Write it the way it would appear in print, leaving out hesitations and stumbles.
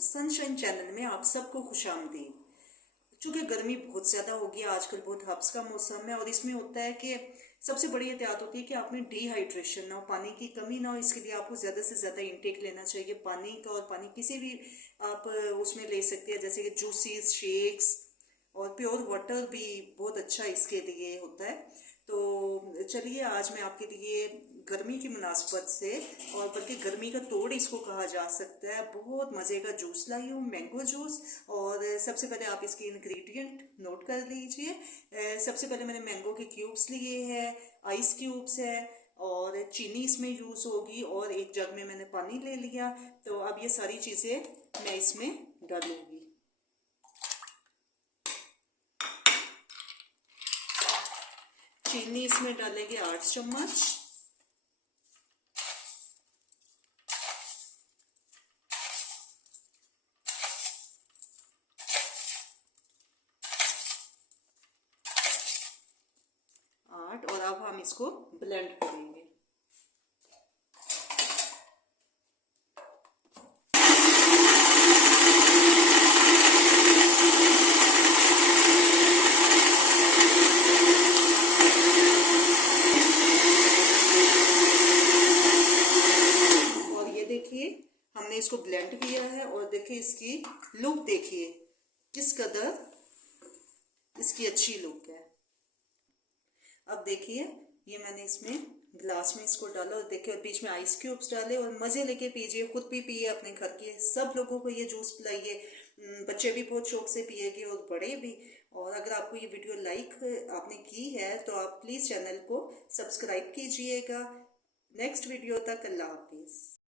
Sunshine channel में आप सबको खुशामदीद। चूँकि गर्मी बहुत ज़्यादा होगी आजकल, बहुत हब्स का मौसम है और इसमें होता है कि सबसे बड़ी एहतियात होती है कि आप में डिहाइड्रेशन ना हो, पानी की कमी ना हो। इसके लिए आपको ज़्यादा से ज़्यादा इंटेक लेना चाहिए पानी का, और पानी किसी भी आप उसमें ले सकते हैं, जैसे कि जूसेस, शेक्स, और प्योर वाटर भी बहुत अच्छा इसके लिए होता है। तो चलिए आज मैं आपके लिए गर्मी की मुनासबत से, और बल्कि गर्मी का तोड़ इसको कहा जा सकता है, बहुत मज़े का जूस लाई हूँ, मैंगो जूस। और सबसे पहले आप इसके इंग्रेडिएंट नोट कर लीजिए। सबसे पहले मैंने मैंगो के क्यूब्स लिए हैं, आइस क्यूब्स है, और चीनी इसमें यूज़ होगी, और एक जग में मैंने पानी ले लिया। तो अब ये सारी चीज़ें मैं इसमें डालूंगी। चीनी इसमें डालेंगे 8 चम्मच, और अब हम इसको ब्लेंड करेंगे। और ये देखिए हमने इसको ब्लेंड किया है, और देखिए इसकी लुक, देखिए किस कदर इसकी अच्छी लुक है। अब देखिए ये मैंने इसमें ग्लास में इसको डाला, और देखिए और बीच में आइस क्यूब्स डाले, और मज़े लेके पीजिए, खुद भी पिए, अपने घर के सब लोगों को ये जूस पिलाइए। बच्चे भी बहुत शौक से पिएंगे और बड़े भी। और अगर आपको ये वीडियो लाइक आपने की है तो आप प्लीज़ चैनल को सब्सक्राइब कीजिएगा। नेक्स्ट वीडियो तक अल्लाह हाफिज़।